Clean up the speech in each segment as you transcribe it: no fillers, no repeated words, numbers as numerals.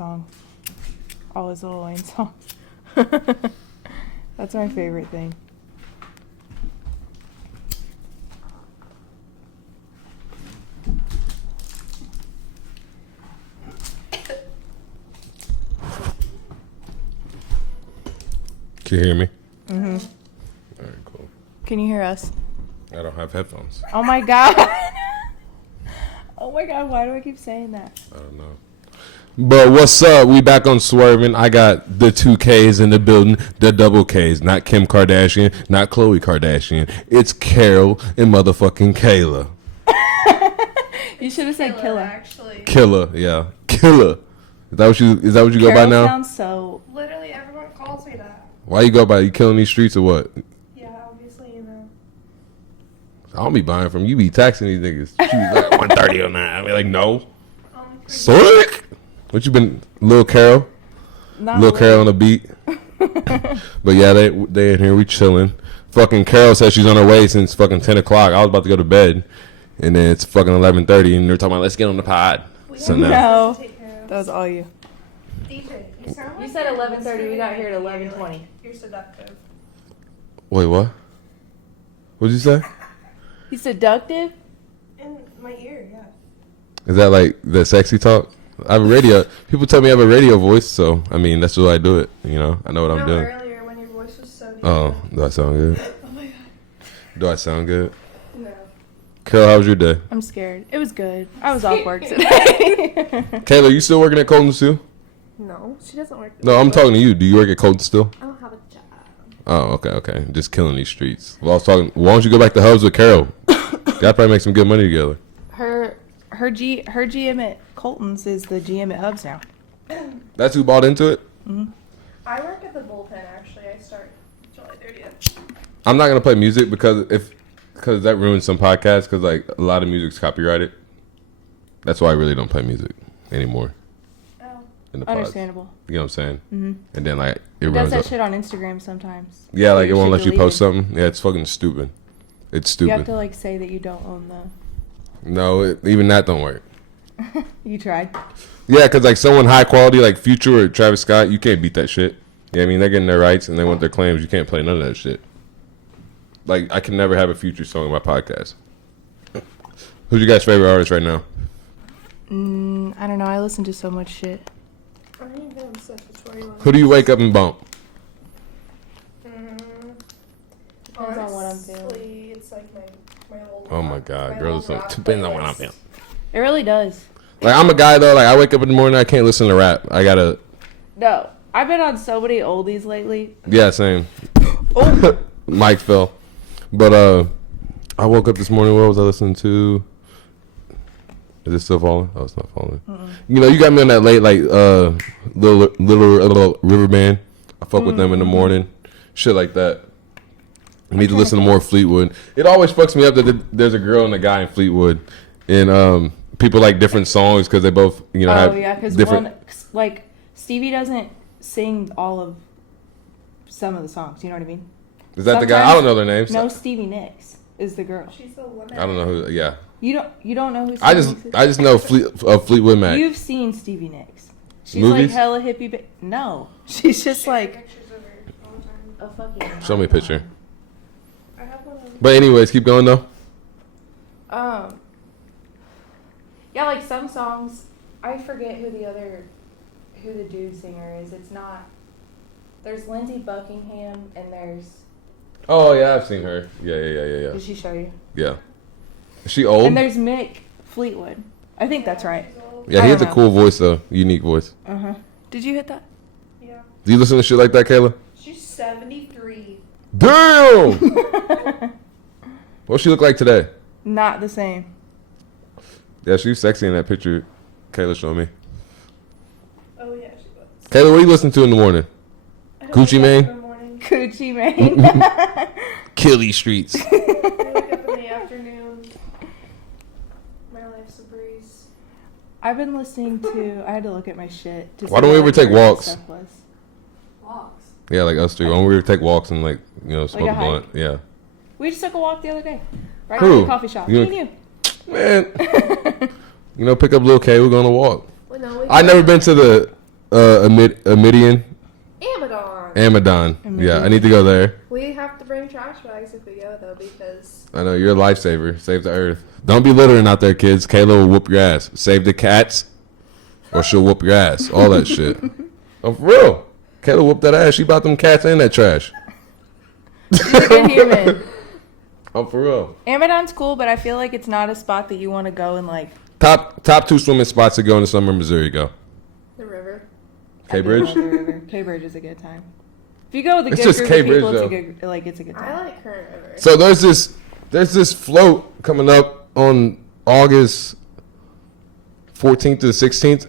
song. All his Lil Wayne songs. That's my favorite thing. Can you hear me? Mm-hmm. All right, cool. Can you hear us? I don't have headphones. Oh my god. Oh my god, why do I keep saying that? I don't know. But what's up? We back on Swervinn. I got the 2 Ks in the building, the double Ks. Not Kim Kardashian, not Khloe Kardashian. It's Karol and motherfucking Kayla. You should have said Killa. Actually. Killa, yeah. Killa. Is that what you go by now? Sounds so... Literally everyone calls me that. Why you go by? You killing these streets or what? Yeah, obviously, you know. I don't be buying from you. Be taxing these niggas. She was like 130 on that. I be like, no. So Sorry. What you been, Lil Karol? Lil Karol on the beat. But yeah, they in here. We chilling. Fucking Karol said she's on her way since fucking 10 o'clock. I was about to go to bed, and then it's fucking 11:30, and they're talking about let's get on the pod. So now, No, that was all you. DJ, you sound like You said 11:30. We got here at 11:20. You're seductive. wait, what? What'd you say? He's seductive? In my ear, yeah. Is that like the sexy talk? I have a radio. People tell me I have a radio voice, so I mean that's the way I do it. You know, I know what I'm doing. Earlier when your voice was so deep. Oh, do I sound good? Oh my god. Do I sound good? No. Karol, how was your day? I'm scared. It was good. I was off work today. Kayla, you still working at Colton still? No, she doesn't work. No, I'm talking to you. Do you work at Colton still? I don't have a job. Oh, okay. Just killing these streets. Well, I was talking. Why don't you go back to Hubs with Karol? Y'all probably make some good money together. Her GM at Colton's is the GM at Hubs now. That's who bought into it? Mm-hmm. I work at the bullpen, actually. I start July 30th. I'm not going to play music because that ruins some podcasts because like a lot of music's copyrighted. That's why I really don't play music anymore. Oh. In the pods. Understandable. You know what I'm saying? Mm-hmm. And then like it Does runs that up. shit on Instagram sometimes. Yeah, like it won't should let you delete post it. something. Yeah, it's fucking stupid. It's stupid. You have to like say that you don't own No, even that don't work. the... You tried. Yeah, because like someone high quality like Future or Travis Scott, you can't beat that shit. Yeah, I mean they're getting their rights and they want their claims. You can't play none of that shit. Like I can never have a Future song in my podcast. Who's your guys' favorite artist right now? I don't know. I listen to so much shit. I don't even know Who do you wake up and bump? Depends on what I'm feeling. Honestly, it's like my old Oh my rock- god, my girls, old rock depends on what I'm playlist. feeling. It really does. Like I'm a guy though. Like I wake up in the morning, I can't listen to rap. I gotta. No, I've been on so many oldies lately. Yeah, same. Oh, Mike fell, but I woke up this morning. What was I listening to? Is it still falling? Oh, it's not falling. You know, you got me on that late, like little river band. I fuck with them in the morning, shit like that. I need to listen to more Fleetwood. It always fucks me up that there's a girl and a guy in Fleetwood, and people like different songs because they both, you know, have because different. one, like Stevie doesn't sing all of some of the songs. You know what I mean? Is that the guy? I don't know their names. No, Stevie Nicks is the girl. She's the one. I don't know who. Yeah, You don't know who Stevie I Nicks is? just know Fleetwood Mac. You've seen Stevie Nicks. She's Movies? like hella hippie. No, she's just like Pictures of her all the time. a fucking. Show me a picture. I have one of But anyways, keep going though. Yeah, like some songs, I forget who the dude singer is. It's not. There's Lindsey Buckingham and there's. Oh yeah, I've seen her. Yeah. Did she show you? Yeah. Is she old? And there's Mick Fleetwood. I think that's right. She's old. Yeah, I he has a don't know. cool voice though, unique voice. Did you hit that? Yeah. Do you listen to shit like that, Kayla? She's 73. Damn! What she look like today? Not the same. Yeah, she was sexy in that picture Kayla showed me. Oh yeah, she was. Kayla, what do you listen to in the morning? I don't Gucci wake up Mane? in the morning. Coochie Mane. Kill these streets. I wake up in the afternoon. My life's a breeze. I've been listening to. I had to look at my shit. To Why see don't we what ever my take favorite walks? stuff was. Walks. Yeah, like us three. Why don't we ever take walks and like, you know, smoke a a blunt? hike? Yeah. We just took a walk the other day. Right Who? to the coffee shop. You Me and you. Man. You know, pick up Lil K, we're gonna walk. Well, no, I never been to the Amidian. Amadon. Yeah, I need to go there. We have to bring trash bags if we go though, because I know you're a lifesaver. Save the earth. Don't be littering out there, kids. Kayla will whoop your ass. Save the cats, or she'll whoop your ass. All that shit. Oh, for real. Kayla whooped that ass. She bought them cats and that trash. She's a good human. Oh, for real. Amadon's cool, but I feel like it's not a spot that you want to go and like. Top 2 swimming spots to go in the summer in Missouri. Go. the river. K-Bridge? K-Bridge is a good time. If you go with a It's good just group K-Bridge, of people, though. it's a good time. I like Current River. So there's this float coming up on August 14th to the 16th,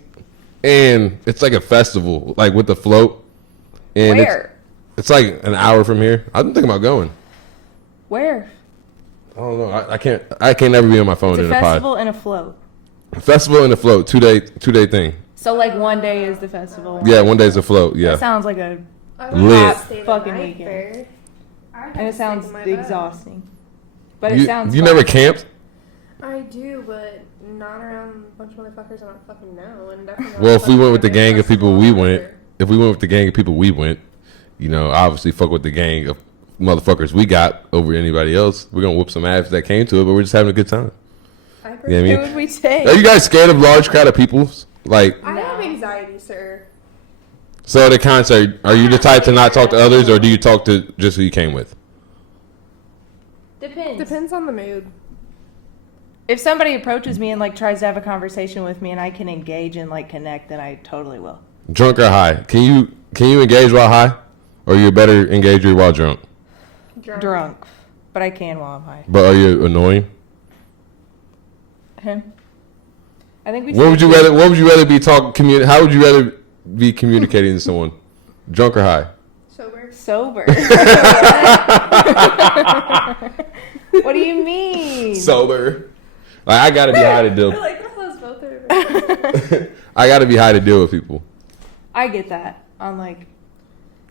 and it's like a festival, like with the float. And Where? It's like an hour from here. I'm thinking about going. Where? I don't know. I can't never be on my phone It's a in a pod. festival and a float. Festival and a float, 2-day thing. So like one day is the festival. Yeah, one day's a float. Yeah. That sounds like a I Lit. stay the Fucking night weekend. there. I and it just sounds take my bed. exhausting. But it sounds You fun. never camped? I do, but not around a bunch of motherfuckers I don't fucking know. And definitely not Well, if we went with the fucking gang of people we festival went, either. if we went with the gang of people we went, you know, obviously fuck with the gang of motherfuckers we got over anybody else. We're gonna whoop some ass that came to it, but we're just having a good time. I, You know what I Who mean? would we take? Are you guys scared of large crowd of people? Like, I have No. anxiety, sir. so at a concert, are you the type to not talk to others, or do you talk to just who you came with? Depends. Depends on the mood. If somebody approaches me and like tries to have a conversation with me and I can engage and like connect, then I totally will. Drunk or high? Can you engage while high, or you better engager while drunk? Drunk. But I can while I'm high. But are you annoying? Him? I think we What would you rather be talking? How would you rather be communicating to someone? Drunk or high? Sober. sober. What do you mean? Sober. Like, I gotta be high to I deal. like how those both are. I gotta be high to deal with people. I get that on like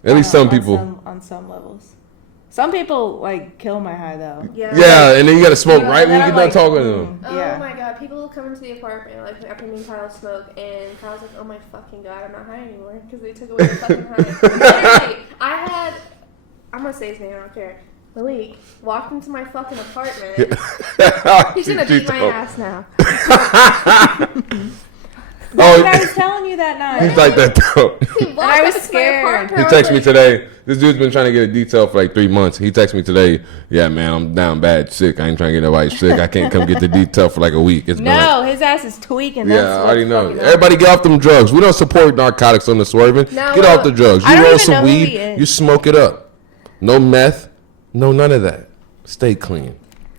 At least on some people. on some levels. Some people like kill my high though. Yeah, and then you gotta smoke right when you And get I'm done like, talking to them. Oh Yeah. my god, people will come into the apartment like after me and Kyle smoke, and Kyle's like, "Oh my fucking god, I'm not high anymore because they took away the fucking high." Literally, I'm gonna say his name, I don't care. Malik walked into my fucking apartment. He's gonna beat my ass now. That's what I was telling you that night. He's like that though. He walked I was up to my scared. apartment, He I was texted me like, today. This dude's been trying to get a detail for like 3 months. He texted me today. Yeah, man, I'm down bad, sick. I ain't trying to get nobody sick. I can't come get the detail for like a week. It's been like, No, his ass is tweaking. That's yeah, I what's already know. fucking up. Everybody get off them drugs. We don't support narcotics on the Swervinn. No, Get off the drugs. I You don't roll even some know who weed, he is. you smoke it up. No meth, no none of that. Stay clean.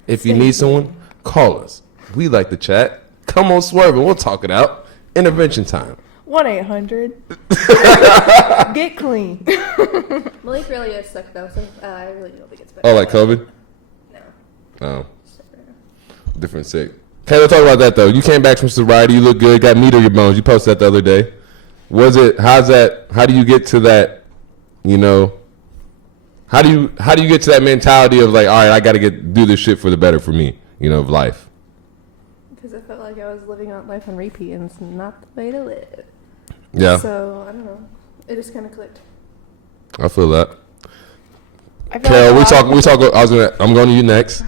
If you need someone, call us. We like to chat. Come on, Swervinn. We'll talk it out. Intervention time. 1-800. Get clean. Malik really is sick though, so I really don't think it's better. Oh, like COVID? No. Oh, different sick. Hey, let's talk about that though. You came back from sobriety. You look good. Got meat on your bones. You posted that the other day. How's that? How do you get to that? You know, how do you get to that mentality of like, all right, I got to do this shit for the better for me, you know, of life. Because I felt like I was living out life on repeat, and it's not the way to live. Yeah, So I don't know. It just kind of clicked. I feel that. I feel Carol, like we talk. I'm going to you next.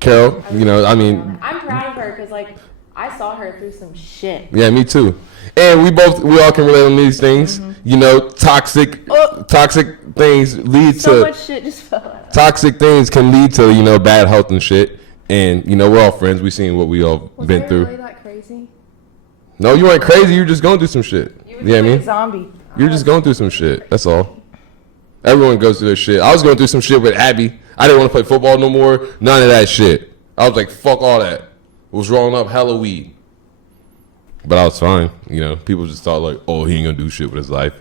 Carol, you know, I mean, I'm proud of her because like I saw her through some shit. yeah, me too. And we all can relate on these things. You know, toxic things lead So to much shit just fell out. toxic things can lead to, you know, bad health and shit. And you know, we're all friends. We've seen what we all Was been I through. really that crazy? No, you weren't crazy. You were just going through some shit. You You know what I a mean? zombie. You're just going through some shit. That's all. Everyone goes through their shit. I was going through some shit with Abby. I didn't want to play football no more. None of that shit. I was like, fuck all that. Was rolling up hella weed. But I was fine. You know, people just thought like, oh, he ain't gonna do shit with his life.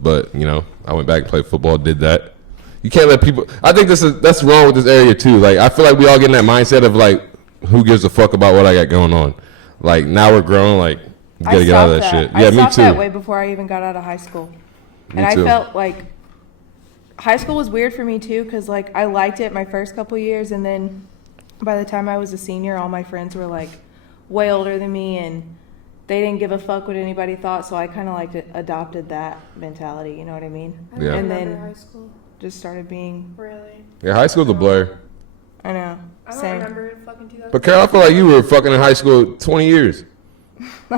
But, you know, I went back and played football, did that. You can't let people, I think that's wrong with this area too. Like, I feel like we all get in that mindset of like, who gives a fuck about what I got going on? Like, now we're grown, like, you gotta get out of that shit. Yeah, I me stopped that way too. before I even got out of high school. Me And I too. felt like high school was weird for me too because like I liked it my first couple years, and then by the time I was a senior, all my friends were like way older than me, and they didn't give a fuck what anybody thought, so I kind of like adopted that mentality. You know what I mean? I Yeah. And remember then high school. just started being. Really? Yeah, high school's a blur. I know. I don't Same. remember fucking 2000. But Karol, I feel like you were fucking in high school 20 years.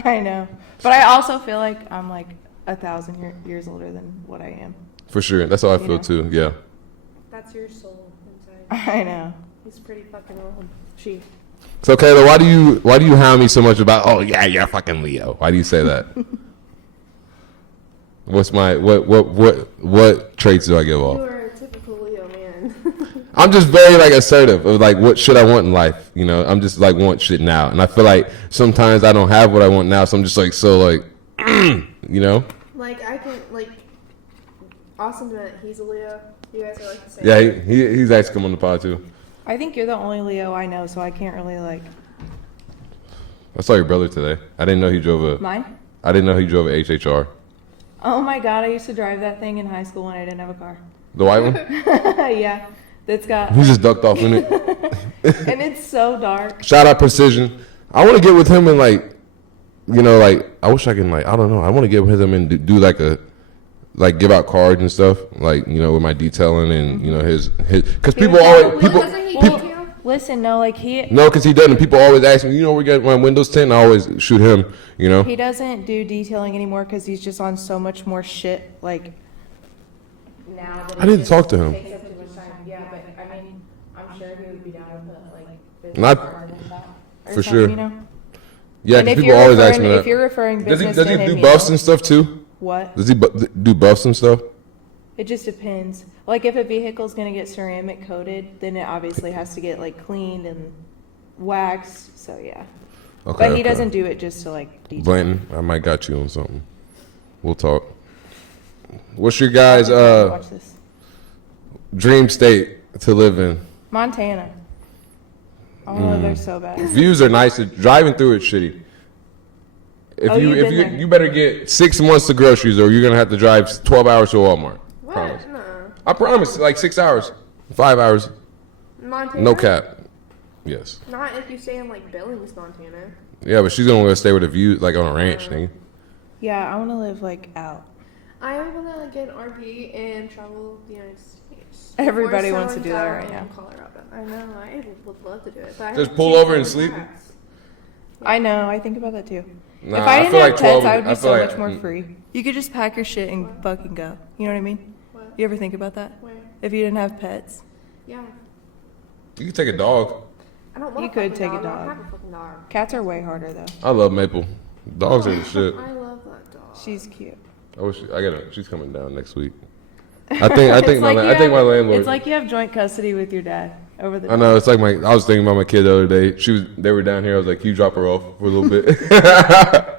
I know, but I also feel like I'm like 1,000 years older than what I am. For sure. That's how I You feel know. too. Yeah. That's your soul inside. I know. He's pretty fucking old. She. So Kayla, why do you hound me so much about? Oh yeah, you're fucking Leo. Why do you say that? What's my what traits do I give You off? are a typical Leo man. I'm just very like assertive of like what should I want in life. You know, I'm just like want shit now, and I feel like sometimes I don't have what I want now, so I'm just like so like, you know. Like I can like. Austin Bennett, he's a Leo. You guys are like the same. Yeah, he's actually come on the pod too. I think you're the only Leo I know, so I can't really like. I saw your brother today. I didn't know he drove a. Mine? I didn't know he drove a HHR. Oh my god, I used to drive that thing in high school when I didn't have a car. The white one. Yeah, that's got. He just ducked off in it. And it's so dark. Shout out Precision. I want to get with him and like, you know, like I wish I can like I don't know. I want to get with him and do like a. Like give out cards and stuff, like you know, with my detailing and you know his because people always people Doesn't he Well, detail? listen, no, like he no, because he doesn't. People always ask me, you know, we got my Windows 10. I always shoot him, you know. he doesn't do detailing anymore because he's just on so much more shit. Like now, that I didn't talk to him. takes up too much time. Yeah, but I mean, I'm sure he would be down to put like business Not- card in that or for something, sure. You know? Yeah, And because if people you're always ask referring, me that. if you're referring Does he business to him, do you buffs know. and stuff too? What? Does he do buffs and stuff? It just depends. Like if a vehicle's gonna get ceramic coated, then it obviously has to get like cleaned and waxed. So yeah. Okay. But he okay. doesn't do it just to like detail. Blanton, I might got you on something. We'll talk. What's your guys' Watch this. dream state to live in? Montana. I want to live there so bad. Views are nice. Driving through it's shitty. If Oh, you you've if been you there. you better get 6 months of groceries or you're gonna have to drive 12 hours to Walmart. What? Promise. No. I promise, like 6 hours, 5 hours, Montana? no cap. Yes. Not if you stay in like Billings, Montana. Yeah, but she's gonna go stay with a view, like on a ranch, nigga. Yeah, I want to live like out. I am gonna get an RV and travel the United States. Everybody Before wants to do that settling right down now. in Colorado. I know. I would love to do it. But I Just have pull to over and choose sleep? tracks. I know. I think about that too. Nah, if I didn't feel have like pets, 12 I would be feel so like- much more free. You could just pack your shit and fucking go. You know what I mean? What? You ever think about that? Where? If you didn't have pets, Yeah. You can take a dog. I don't want You a could fucking take a dog. I dog. don't have a fucking dog. cats are way harder though. I love Maple. Dogs are the shit. I love that dog. She's cute. I wish I got her. She's coming down next week. I think It's my like you I think my have- landlord. It's like you have joint custody with your dad over the. I know. It's like I was thinking about my kid the other day. They were down here. I was like, "Can you drop her off for a little bit?" I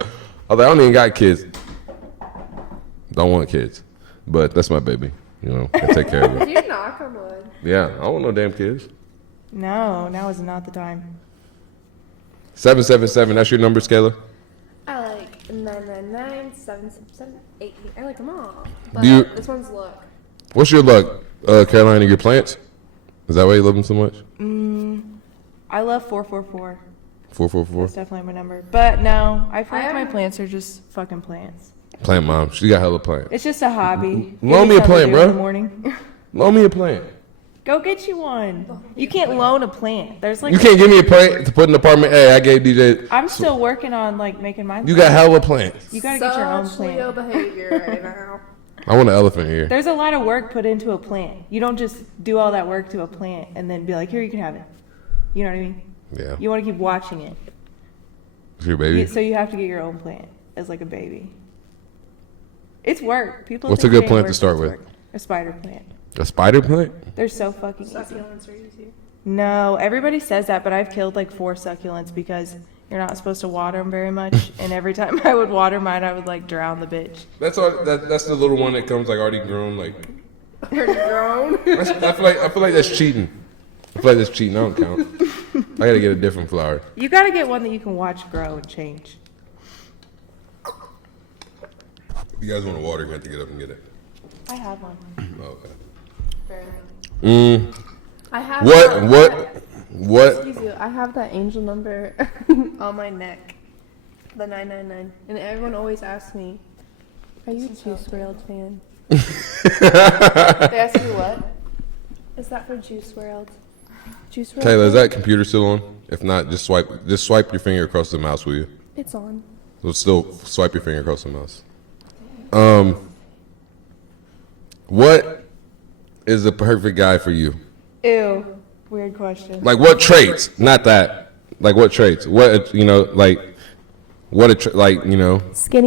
was like, "I don't even got kids. Don't want kids, but that's my baby. You know, I take care of her." If you knock on wood. Yeah, I don't want no damn kids. No, now is not the time. 777. That's your number, Kayla. I like 999, 777, 88. I like them all. But Do you- this one's look. What's your luck, Caroline? Your plants? Is that why you love them so much? I love 444. 444. That's definitely my number. But no, I feel like I my am- plants are just fucking plants. Plant mom. She got hella plants. It's just a hobby. Loan Give me a something plant, to do bro. In the morning. Loan me a plant. Go get you one. You can't loan a plant. There's like You can't give me a plant to put in the apartment. Hey, I gave DJ. I'm still working on like making mine. You got hella plants. You gotta get your own Such Leo plant. behavior right now. I want an elephant here. There's a lot of work put into a plant. You don't just do all that work to a plant and then be like, here, you can have it. You know what I mean? Yeah. You want to keep watching it. It's your baby. So you have to get your own plant as like a baby. It's work. People. What's think a good it ain't plant to work, start it's with? work. A spider plant. A spider plant? They're so fucking easy. Succulents are easy. No, everybody says that, but I've killed like 4 succulents because you're not supposed to water them very much. And every time I would water mine, I would like drown the bitch. That's all. That's the little one that comes like already grown. Like Already grown. I feel like that's cheating. I feel like that's cheating. I don't count. I gotta get a different flower. You gotta get one that you can watch grow and change. If you guys want to water, you have to get up and get it. I have one. Oh, okay. Barely. I have What? Excuse you. I have that angel number on my neck. The 999. And everyone always asks me, are you a Juice WRLD fan? They ask you what? Is that for Juice WRLD? Juice WRLD? Kayla, is that computer still on? If not, just swipe your finger across the mouse, will you? It's on. So still swipe your finger across the mouse. What is the perfect guy for you? Ew. Weird question. Like what traits? Not that. Like what traits? What Skinny,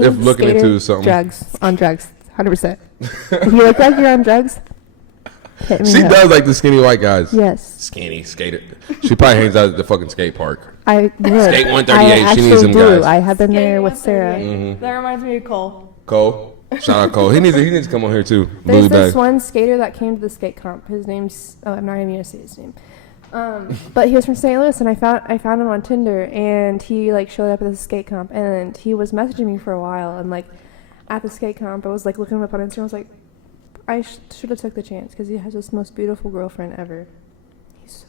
if looking skater, into something. drugs. On drugs. 100%. If you look like you're on drugs, hit me She up. does like the skinny white guys. Yes. Skinny skater. She probably hangs out at the fucking skate park. I would. Skate 138, I she actually needs them do. guys. I have been there with Sarah. That reminds me of Cole. Cole. Shout out Cole. He needs to come on here too. There's Louis this bag. one skater that came to the skate comp. His name's I'm not even gonna say his name. But he was from St. Louis, and I found him on Tinder, and he like showed up at the skate comp, and he was messaging me for a while, and like at the skate comp, I was like looking him up on Instagram. I was like, I should have took the chance because he has this most beautiful girlfriend ever. He's so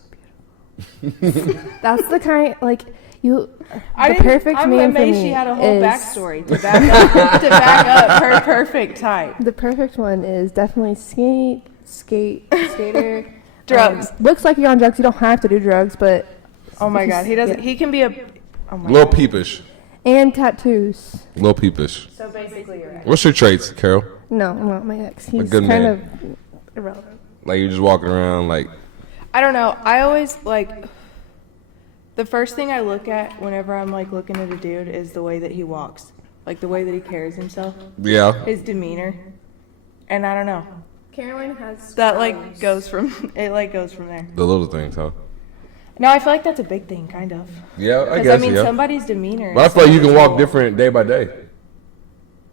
beautiful. That's the kind like you. I'm man amazed for me she had a whole is backstory to back up her perfect type. the perfect one is definitely skater. Drugs. Looks like you're on drugs. You don't have to do drugs, but Oh my God, he doesn't. Yeah. He can be a. Oh my Little God. peepish. and tattoos. Little peepish. So basically, you're right. What's your traits, Carol? No, not my ex. He's good kind man. of irrelevant. Like you're just walking around like I don't know. I always like. The first thing I look at whenever I'm like looking at a dude is the way that he walks, like the way that he carries himself, yeah. his demeanor, and I don't know. Karoline has That like goes from it. Like goes from there. The little things, huh? No, I feel like that's a big thing, kind of. Yeah, I Because guess. I mean, yeah. somebody's demeanor. But I is feel like you can walk noticeable. different day by day.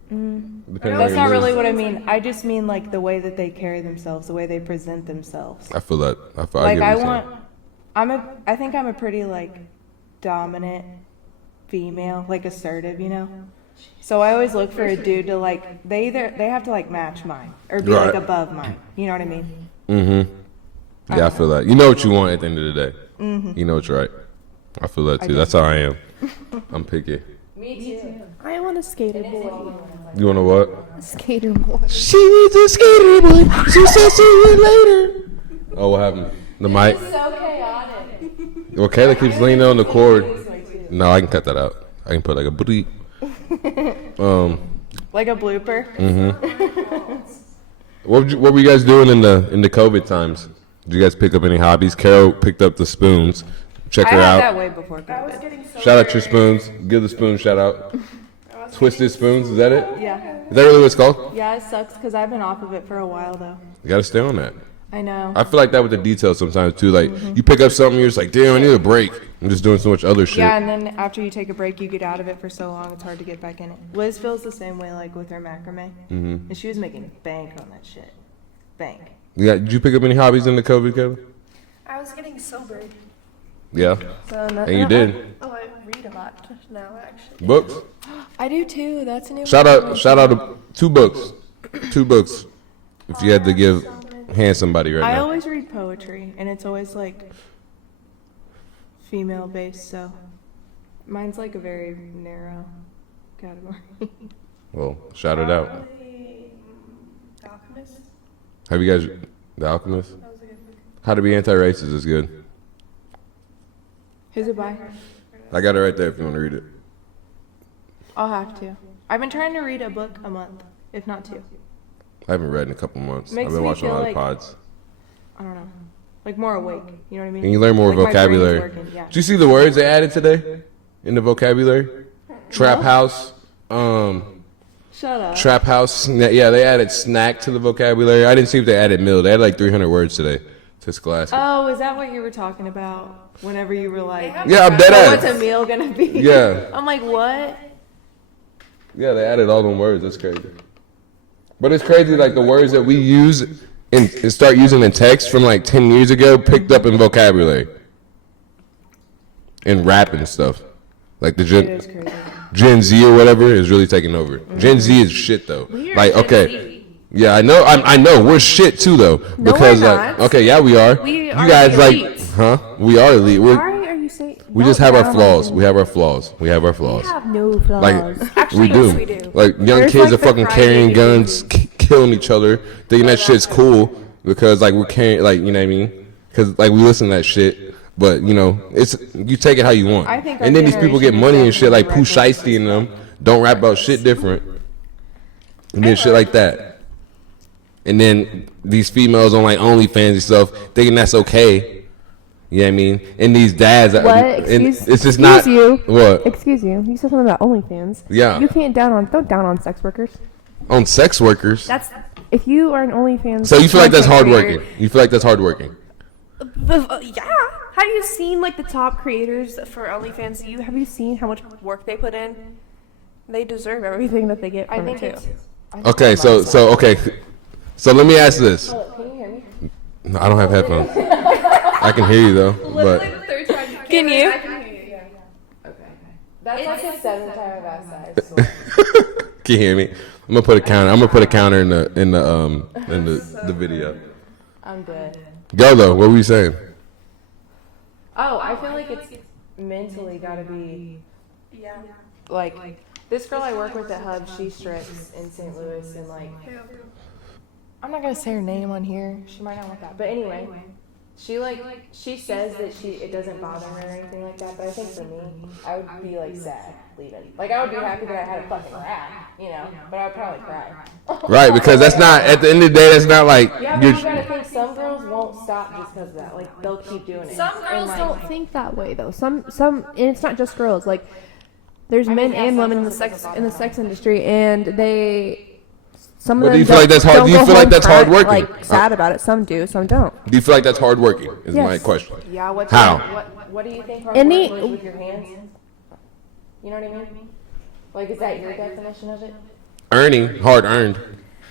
Depending on That's your not mood. really what I mean. I just mean like the way that they carry themselves, the way they present themselves. I feel that. I get Like what I you're saying. want, I think I'm a pretty like dominant female, like assertive, you know. So I always look for a dude to like they have to like match mine or be like Right. above mine. You know what I mean? Mm-hmm. Yeah, I feel that. You know what you want at the end of the day. You know what's right. I feel that too. That's how I am. I'm picky. I want a skater boy. You want to what? A skater boy. She's a skater boy. She said see you later. Oh, what happened? The mic. So chaotic. Well, Kayla keeps leaning on the cord. No, I can cut that out. I can put like a bleep. Like a blooper. What were you guys doing in the COVID times? Did you guys pick up any hobbies? Carol picked up the spoons. Check I her had out. that way before COVID. Shout out your spoons. Give the spoon shout out. Twisted spoons. Is that it? Yeah. Is that really what it's called? Yeah, it sucks because I've been off of it for a while though. You gotta stay on that. I know. I feel like that with the details sometimes too. Like you pick up something, you're just like, damn, I need a break. I'm just doing so much other shit. Yeah, and then after you take a break, you get out of it for so long, it's hard to get back in it. Liz feels the same way, like with her macrame, and she was making bank on that shit. Bank. Yeah. Did you pick up any hobbies in the COVID, Kevin? I was getting sober. Yeah. So not, And you did. Oh, I read a lot now, actually. Books. I do too. That's a new. Shout out to 2 books. 2 books. If you had to hand somebody right I now. always read poetry, and it's always like female based, so mine's like a very narrow category. Well, shout it out. Alchemist. Have you guys The Alchemist? That was a good book. How to Be Anti-Racist is good. Who's it by? I got it right there if you want to read it. I'll have to. I've been trying to read a book a month, if not 2. I haven't read in a couple months. Makes I've been me watching a feel lot like- of pods. I don't know, like more awake. You know what I mean? And you learn more Like my brain is vocabulary. working, yeah. Did you see the words they added today in the vocabulary? Trap house. Shut up. Trap house. Yeah, they added snack to the vocabulary. I didn't see if they added meal. They had like 300 words today to Scholastic. Oh, is that what you were talking about? Whenever you were like, Yeah, I'm dead "Oh, what's a ass. meal gonna be?" Yeah. I'm like, what? Yeah, they added all them words. That's crazy. But it's crazy, like the words that we use and start using in text from like 10 years ago picked up in vocabulary. And rap and stuff. Like the It is crazy. Gen Z or whatever is really taking over. Gen Z is shit though. Like okay, yeah, I know. I know we're shit too though No, because we're like not. okay, yeah, we are. We You are guys elite. like, huh? We are elite. We're Why are you saying? We just have our flaws. We have our flaws. We have our flaws. We have no flaws. Like Actually, we do. yes, we do. Like young There's, kids like, are fucking the carrying Friday guns, killing each other, thinking that shit's cool because like we're carrying, like, you know what I mean? Because like we listen to that shit, but you know, it's you take it how you want. I think and then these people get generation money is and shit like definitely Pooh Shiesty and them don't rap about shit different, and then shit like that. And then these females on like OnlyFans and stuff thinking that's okay. You know what I mean? And these dads, What? it's just not. You. What? Excuse you. You said something about OnlyFans. Yeah. You can't don't down on sex workers. On sex workers. That's if you are an OnlyFans. So you feel like that's hard content working? You feel like that's hard working? Yeah. Have you seen like the top creators for OnlyFans? Have you seen how much work they put in? They deserve everything that they get from it too. Okay, so okay, so let me ask this. Can you hear me? No, I don't have headphones. I can hear you though, but the third time. Can you? I can hear you. Yeah. Okay. That's like the seventh time I've asked that. I swear. can you hear me? I'm gonna put a counter. I'm gonna put a counter in the video. I'm dead. Go though. What were you saying? Oh, I feel like it's mentally gotta be, Yeah. like, this girl I work with at Hub, she strips in St. Louis, and like, I'm not gonna say her name on here. She might not want that. But anyway, she says that it doesn't bother her or anything like that. But I think for me, I would be like sad leaving. Like I would be happy that I had a fucking rap, you know. But I would probably cry. Right, because that's not at the end of the day. That's not like Yeah, but you gotta think some girls won't stop just because of that. Like they'll keep doing it. Some And, girls like, don't think that way though. Some, and it's not just girls. Like, there's men yeah, and some women in the girls sex industry, and some But of them do you feel like that's hard? don't Do you go feel like home that's crying, hard working? Like sad about it. Some do, some don't. Do you feel like that's hard working? Is my Yes. question. Yeah, How? What do you think hard Any- work is with your hands? You know what I mean? Like, is that your definition of it? Earning, hard earned.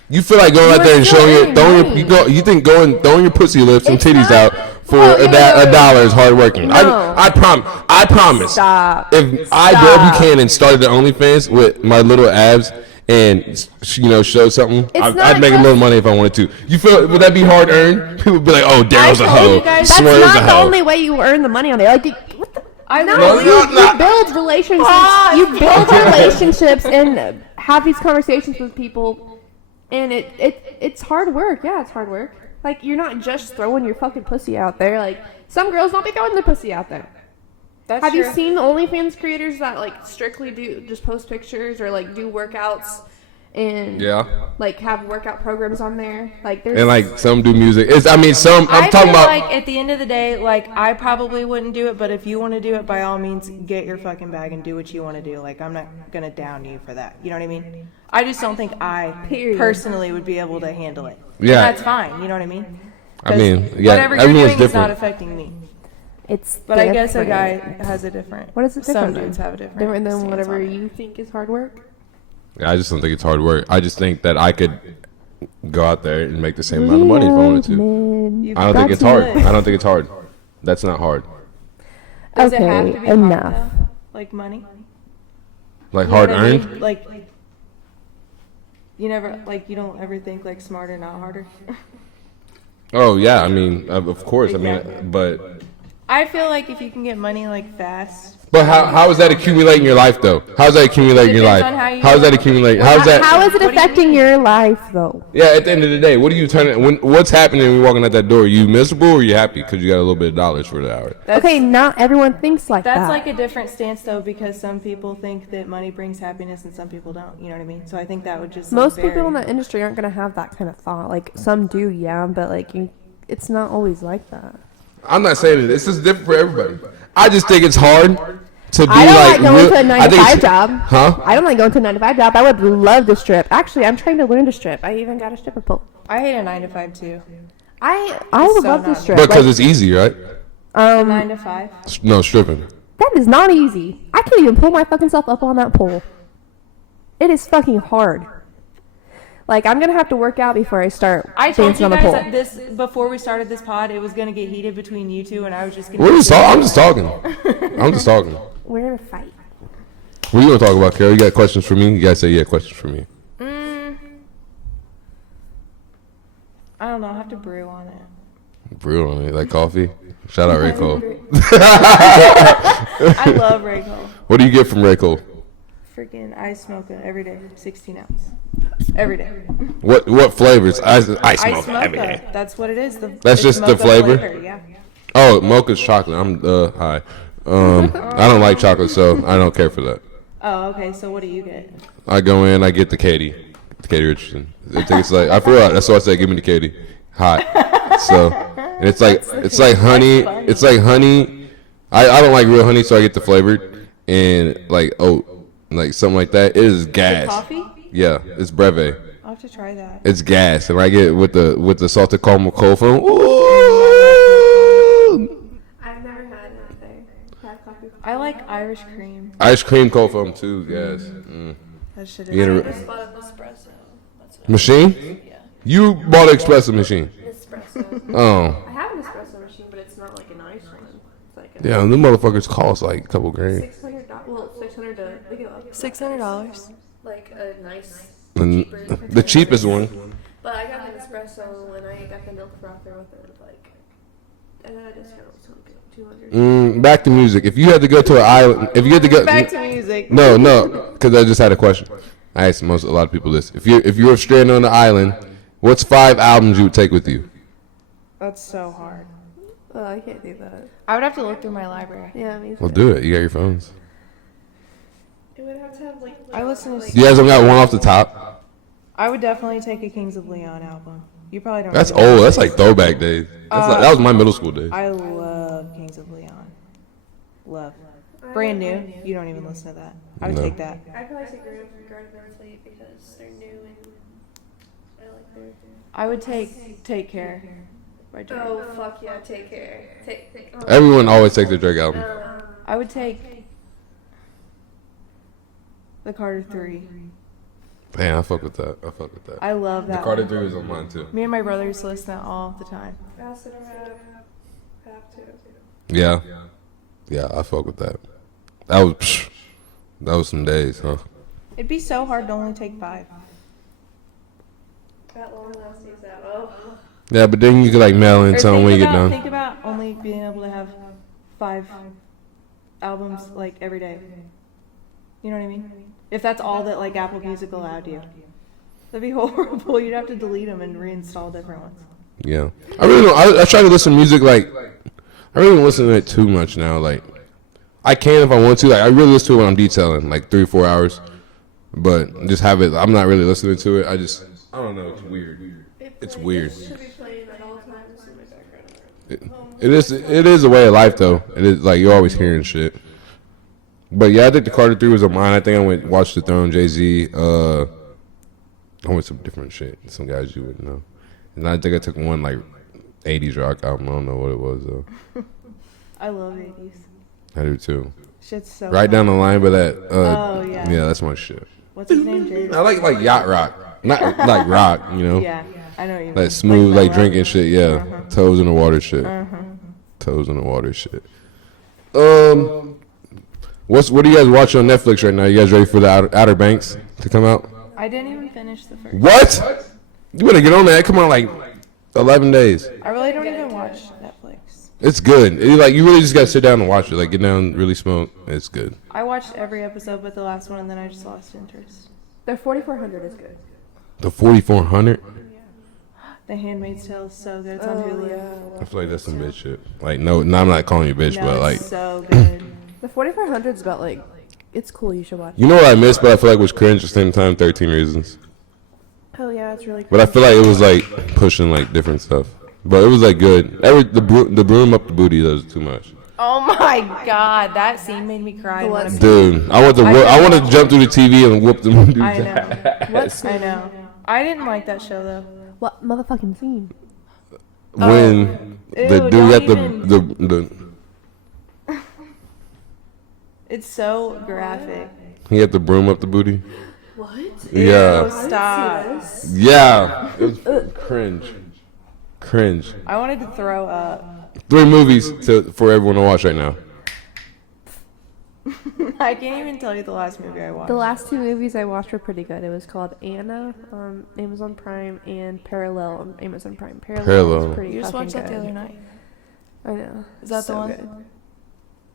You feel like going out You're there and still showing earning money. you think throwing your pussy lips and It's titties not- out for Oh, yeah. a dollar is hard working. No. I promise. Stop. If I Bill Buchanan started the OnlyFans with my little abs and show something, It's not I'd make a just- little money if I wanted to. You feel would that be hard earned? People would be like, oh, Daryl's a hoe. That's Swerv's not a the hoe. only way you earn the money on there. Like, what the? I No, No, you not- build relationships. You build relationships and have these conversations with people, and it's hard work. Yeah, it's hard work. Like, you're not just throwing your fucking pussy out there. Like, some girls don't be throwing their pussy out there. That's Have true. you seen the OnlyFans creators that like strictly do just post pictures or like do workouts and like have workout programs on there? Like, there's And like some do music. I'm I talking feel about. like at the end of the day, like I probably wouldn't do it, but if you want to do it, by all means, get your fucking bag and do what you want to do. Like I'm not gonna down you for that. You know what I mean? I just don't think I Period. personally would be able to handle it. Yeah. And that's fine. You know what I mean? I mean, 'Cause yeah, whatever you're everyone's doing is not different. affecting me. it's But I guess a different. guy has a different. What is it Some different? dudes have a different. Different than stance whatever on it. you think is hard work. I just don't think it's hard work. I just think that I could go out there and make the same amount of money if I wanted to. You- I don't think that's it's hard. good. I don't think it's hard. That's not hard. Does it have to Okay, be enough. hard though? Like money? Like You know hard what I mean? earned. Like you never you don't ever think like smarter, not harder. Oh yeah, I mean, of course. I mean, Exactly. but I feel like if you can get money like fast, how is that accumulating your life though? How's that accumulating your life? Depends on how you- How is that accumulating? How's that? How is it What do you affecting mean? your life though? Yeah, at the end of the day, what are you turning? What's happening when you're walking out that door? Are you miserable or are you happy because you got a little bit of dollars for the hour? that's, Okay, not everyone thinks like that. that's like a different stance though, because some people think that money brings happiness and some people don't. You know what I mean? So I think that would just Most vary. people in that industry aren't gonna have that kind of thought. Like, some do, yeah, but like it's not always like that. I'm not saying it. This is different for everybody. I just think it's hard to be I don't like going real- to a I 9 to think 5 it's- job. Huh? I don't like going to a 9 to 5 job. I would love to strip. Actually, I'm trying to learn to strip. I even got a stripper pole. I hate a 9 to 5 too. I would So love to not strip. Because Like, it's easy, right? 9 to 5. No, stripping. that is not easy. I can't even pull my fucking self up on that pole. It is fucking hard. Like, I'm gonna have to work out before I start I told dancing you on the guys pole. that this before we started this pod, it was gonna get heated between you two, and I was just gonna. I'm just talking. I'm just talking. We're gonna fight. What you want to talk about, Karol? You got questions for me? You guys say you got questions for me. I don't know. I'll have to brew on it. Brew on it, like coffee. Shout out Ray Cole. I love Ray Cole. What do you get from Ray Cole? Freaking, I smoke it every day, 16 ounce. Every day. What flavors? I smoke Ice every mocha. day. That's what it is. That's it's just the mocha flavor? Yeah. Oh, mocha's chocolate. I'm high. I don't like chocolate, so I don't care for that. Oh, okay. So what do you get? I go in, I get the Katie Richardson. I think it's like I forgot. That's why I said give me the Katie. Hot. So and it's like honey. It's like honey. I don't like real honey, so I get the flavored and like oat, like something like that. It is gas. Coffee? Yeah, it's Breve. I'll have to try that. It's gas, and I get it with the salted caramel cold foam. Ooh. I've never had anything. Had coffee. I like Irish cream. Ice cream cold foam too. Yes. That shit You get is. a I just bought an espresso. That's what machine? You bought an espresso machine. espresso. Oh. I have an espresso machine, but it's not like a nice one. It's like a Yeah, them motherfuckers cost like a couple grand. $600. Well, $600 to they get like $600. like a nice And cheaper. the cheapest one. But I got an espresso and I got the milk frother with it, like, and then I just got it was $200. Back to music. If you had to go to an island, if you had to go, Back to music. no, because I just had a question. I asked a lot of people this. If you were stranded on the island, what's 5 albums you would take with you? That's so hard. Oh, I can't do that. I would have to look through my library. Yeah, me too. Well, do it. You got your phones. It would have to have like. I listen to. You guys don't got one off the top. I would definitely take a Kings of Leon album. You probably don't. That's know that. old. That's like throwback days. That was my middle school days. I love Kings of Leon. Love. Brand new. You don't even listen to that. I would No. take that. I'd probably say Garden of Fleet because they're new and I like their. I would take Care by Drake. Oh fuck yeah! Take care. Take. Oh. Everyone always takes their Drake album. I would take the Carter 3. Damn, I fuck with that. I love The that. Carter one. 3 is on mine too. Me and my brother used to listen to that all the time. Acid have to. Yeah. Yeah, I fuck with that. That was some days, huh? It'd be so hard to only take 5. That long lasting is that. Oh. Yeah, but then you could like mail in Or tell them when you get done. Think about only being able to have 5 albums like every day. You know what I mean? If that's all that like Apple Music allowed you, that'd be horrible. You'd have to delete them and reinstall different ones. Yeah. I really don't. I try to listen to music like I really don't listen to it too much now. Like I can if I want to. Like I really listen to it when I'm detailing, like 3 or 4 hours. But just have it. I'm not really listening to it. I don't know. It's weird. It's weird. It should be playing at all times in my background. It is a way of life though. It is like you're always hearing shit. But yeah, I think the Carter 3 was on mine. I think I went watch the Throne, Jay-Z. I went some different shit. Some guys you wouldn't know. And I think I took one like 80s rock album. I don't know what it was though. I love 80s. I do too. Shit's so Right fun. down the line, but that. Oh, yeah. Yeah, that's my shit. What's his name? Jared? I like yacht rock, not like rock. You know. Yeah, I know what you mean. Like smooth, like mellow. drinking shit. Yeah, toes in the water shit. Toes in the water shit. What do you guys watch on Netflix right now? You guys ready for the Outer Banks to come out? I didn't even finish the first. What? You better get on that. Come on, like 11 days. I really don't even watch Netflix. It's good. You really just gotta sit down and watch it. Like get down, really smoke. It's good. I watched every episode but the last one, and then I just lost interest. Their 4400 is good. The 4400. The Handmaid's Tale is so good. It's on Hulu. I feel like that's some bitch shit. Like no, I'm not calling you bitch, No, but it's like so good. The 4400 is about like, it's cool. You should watch. you know what I missed, but I feel like was cringe at the same time. 13 Reasons. Oh yeah, it's really. But I feel like it was like pushing like different stuff. But it was like good. The broom up the booty does too much. Oh my god, that scene made me cry. The what scene? Dude, I want to jump through the TV and whoop them dude's I know. ass. I know. I didn't like that show though. What motherfucking scene? When the Ew, dude don't got the It's so graphic. he had the broom up the booty. What? Yeah, Ew, stop. yeah, it was cringe. I wanted to throw up. 3 movies for everyone to watch right now. I can't even tell you the last movie I watched. The last 2 movies I watched were pretty good. It was called Anna on Amazon Prime and Parallel on Amazon Prime. Parallel. Was pretty You just watched fucking that the good. other night. I know. Is that So the one? good.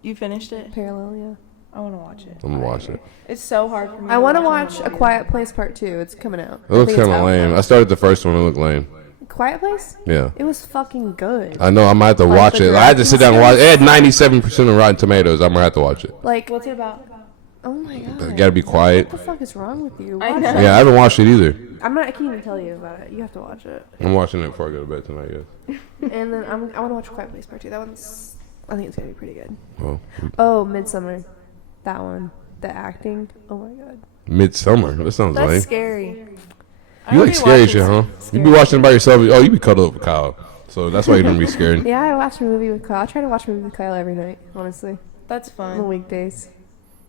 You finished it? Parallel, yeah. I want to watch it. I'm gonna watch it. It's so hard for me. I want to watch A Quiet Place Part 2. It's coming out. It looks I think it's kind of out lame. now. I started the first one. It looked lame. Quiet Place? Yeah. It was fucking good. I know. I might have to Like watch the it. I had to sit down and watch. directing It had 97% of Rotten Tomatoes. I'm gonna have to watch it. Like, What's it about? oh my god. Gotta be quiet. What the fuck is wrong with you? I Watch know. it. Yeah, I haven't watched it either. I can't even tell you about it. You have to watch it. I'm watching it before I go to bed tonight. Yes. And then I want to watch Quiet Place Part 2. That one's, I think it's gonna be pretty good. Well, Oh, Midsummer. That one. The acting. Oh my god. Midsummer. That sounds That's lame. scary. You like scary shit, huh? You be watching it by yourself. Oh, you be cuddled up with Kyle. So that's why you don't be scared. Yeah, I watch a movie with Kyle. I try to watch a movie with Kyle every night, honestly. That's On fun. weekdays.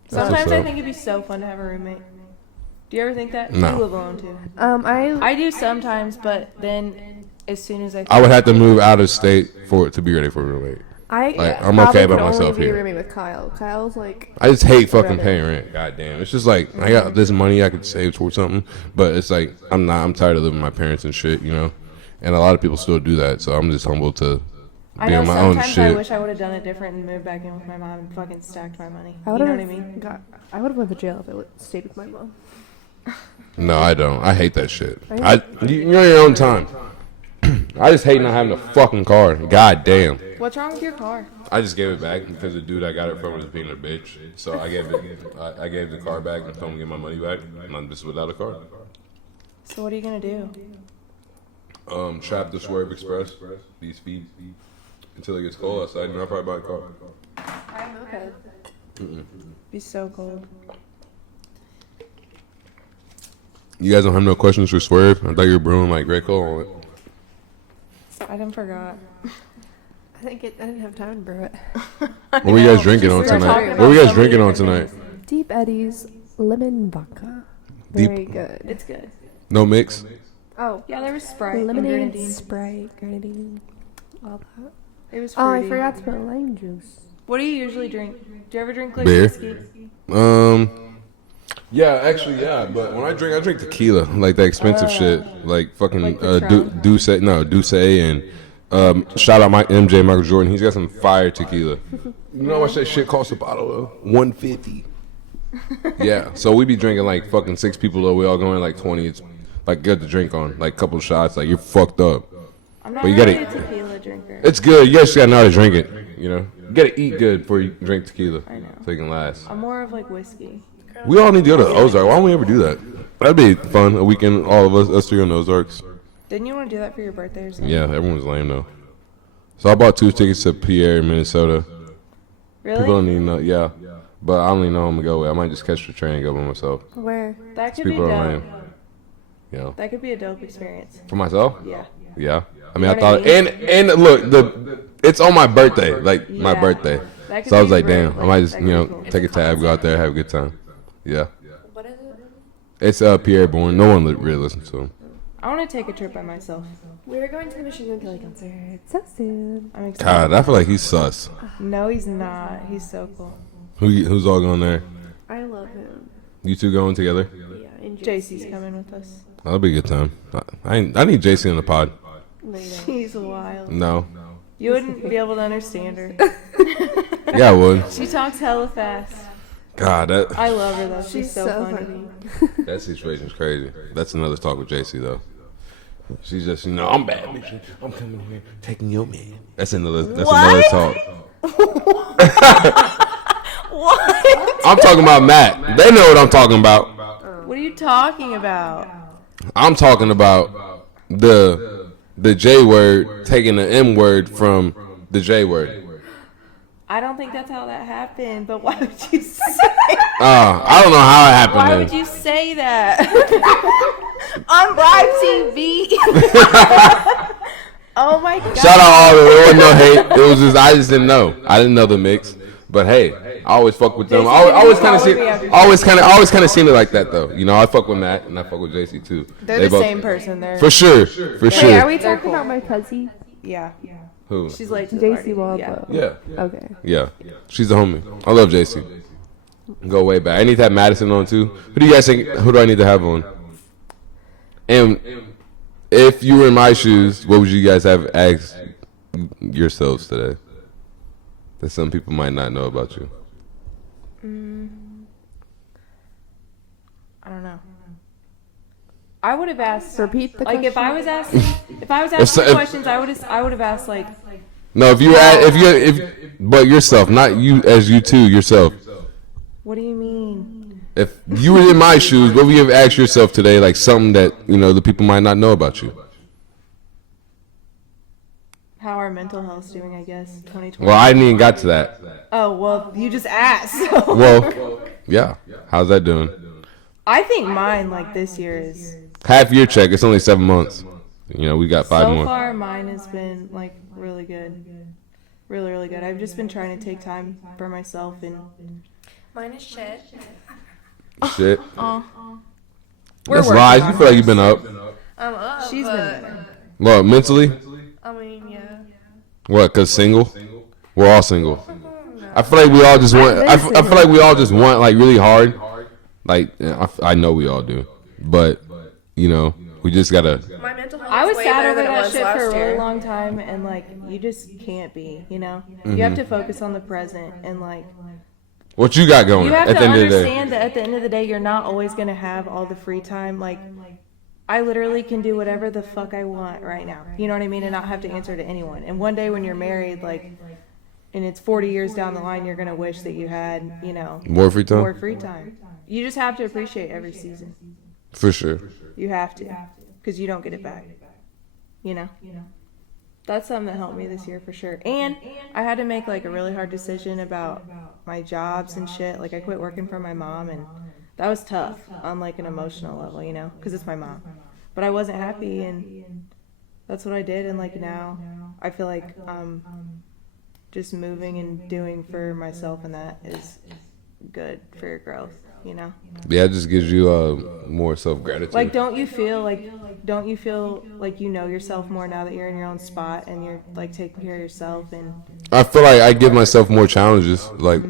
That's Sometimes what's I up. think it'd be so fun to have a roommate. Do you ever think that? No. You live alone too. I I do sometimes, but then as soon as I would have to move out of state for it to be ready for a roommate. like, I'm probably okay by could only myself be a here. roommate with Kyle. Kyle's like, I just hate fucking Brother. paying rent. God damn. It's just like I got this money I could save towards something, but it's like I'm tired of living with my parents and shit, you know. And a lot of people still do that, so I'm just humble to I be know on my own sometimes I shit. wish I would have done it different and moved back in with my mom and fucking stacked my money. I You would know have what I mean? I would have went to jail if I would stayed with my mom. No, I don't. I hate that shit. I- You're on your own time. I just hate not having a fucking car. God damn. What's wrong with your car? I just gave it back because the dude I got it from was being a bitch. So I gave the car back and told him to get my money back, and I'm just without a car. So what are you gonna do? Trap the Swerve Express, be speed until it gets cold outside, and I'll probably buy a car. I'm okay. Be so cold. You guys don't have no questions for Swerve? I thought you were brewing like Grey Cole on it. I didn't forgot. I didn't have time to brew it. What were you guys drinking on We were talking tonight? about What were you so guys many drinking on different tonight? things. Deep Eddy's lemon vodka. Deep- Very good. It's good. No mix? Oh, Yeah, there was Sprite and lemonade, grenadine. Sprite, grenadine, all that. It was Oh, fruity. I forgot to put lime juice. What do you usually drink? Do you ever drink like Beer. whiskey? Yeah, actually, yeah. But when I drink tequila, like that expensive shit, like fucking Like Patron? Douce, and shout out my MJ Michael Jordan. He's got some fire tequila. You know how much that shit costs a bottle though? $150. Yeah, so we be drinking like fucking 6 people though. We all going like 20. It's like good to drink on, like couple shots. Like you're fucked up. I'm not But you really gotta- a tequila drinker. It's good. You guys just gotta know how to drink it. You know, you gotta eat good before you drink tequila. I know. So you can last. I'm more of like whiskey. We all need to go to the Ozark. Why don't we ever do that? That'd be fun. A weekend, all of us 3 on the Ozarks. Didn't you want to do that for your birthday or something? Yeah, everyone's lame though. So I bought 2 tickets to Pierre, Minnesota. Really? People don't even know. Yeah, but I don't even know who I'm gonna go with. I might just catch the train and go by myself. Where? That could be People are dope. lame. You know, That could be a dope experience. for myself. Yeah. Yeah. I mean, You I know thought, what I mean? and look, it's on my birthday, like my Yeah. birthday. That could So I was be like, really- damn, I might just that could be cool. take a tab, go out there, have a good time. Yeah. What is it? It's Pierre Bourne. No one really listens to him. I want to take a trip by myself. We're going to the Machine Gun Kelly concert so soon. I'm excited. God, I feel like he's sus. No, he's not. He's so cool. Who's all going there? I love him. You 2 going together? Yeah, and JC's coming with us. That'll be a good time. I need JC on the pod. No, you don't. She's wild. No. You wouldn't be able to understand her. Yeah, I would. She talks hella fast. God, I love her though. She's, She's so, so funny. that situation's crazy. That's another talk with JC though. She's just, I'm bad, bitch. I'm coming here taking your man. That's another talk. What? I'm talking about Matt. They know what I'm talking about. What are you talking about? I'm talking about the J word taking the M word from the J word. I don't think that's how that happened, but why would you say I don't know how it happened. Why then. would you say that? On live TV. Oh my god. Shout out all of them. There wasn't no hate. It was just I just didn't know. I didn't know the mix. But hey, I always fuck with them. I always kind of seen it like that though. You know, I fuck with Matt and I fuck with JC too. They're They the both- same person. They're For sure. Wait, are Sure. we They're talking cool. about my cousin? yeah. Who? She's late to the JC party. Yeah. Waldo. Yeah. Okay. Yeah. She's the homie. I love JC. Go way back. I need to have Madison on too. Who do you guys think? Who do I need to have on? And if you were in my shoes, what would you guys have asked yourselves today that some people might not know about you? I don't know. I would have asked. Repeat the Like question. if I was asking questions, I would have asked like, No, but yourself, not you as you too, yourself. what do you mean? If you were in my shoes, what would you have asked yourself today, like something that, the people might not know about you? How our mental health's doing, I guess. 2020. Well, I didn't even got to that. Oh well, you just asked. So. Well, yeah. How's that doing? I think mine like this year is. Half year check. It's only 7 months. We got 5 more. So far, mine has been like really good, really really good. I've just been trying to take time for myself and. Mine is shit. Shit. We're That's working lies. on You it. feel like you've been up. I'm up. She's been but, better. What, mentally? I mean, yeah. What, cause single? We're all single. I feel like we all just want. I feel like we all just want like really hard. Like I know we all do, but we just gotta. My mental health I was is way sad better over than it that was shit last for a really year. long time, and like you just can't be, You Mm-hmm. have to focus on the present and like. What you got going You have at to the end of the day? understand that at the end of the day, you're not always going to have all the free time. Like, I literally can do whatever the fuck I want right now. You know what I mean? And not have to answer to anyone. And one day when you're married, like, and it's 40 years down the line, you're going to wish that you had, More free time. more free time. You just have to appreciate every season. For sure. You have to. Because you don't get it back. That's something that helped me this year for sure. And I had to make like a really hard decision about my jobs and shit. Like I quit working for my mom, and that was tough on like an emotional level, because it's my mom. But I wasn't happy, and that's what I did. And like now, I feel like just moving and doing for myself, and that is good for your growth. Yeah, it just gives you more self gratitude. Like, don't you feel like you know yourself more now that you're in your own spot and you're like taking care of yourself? And I feel like I give myself more challenges. Like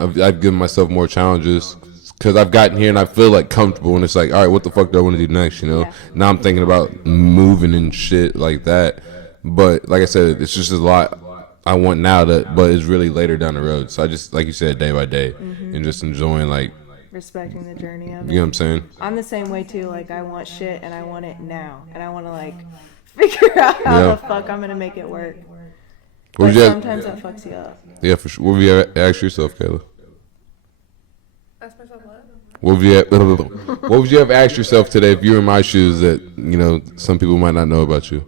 I've given myself more challenges because I've gotten here and I feel like comfortable. And it's like, all right, what the fuck do I want to do next? Yeah. Now I'm thinking about moving and shit like that. But like I said, it's just a lot I want now but it's really later down the road. So I just, like you said, day by day, and just enjoying like. respecting the journey of it. You know what I'm saying? I'm the same way too. Like I want shit and I want it now, and I want to like figure out how the fuck I'm gonna make it work. But sometimes that fucks you up. Yeah, for sure. What would you ask yourself, Kayla? Ask myself what? What would you have asked yourself today if you were in my shoes that some people might not know about you?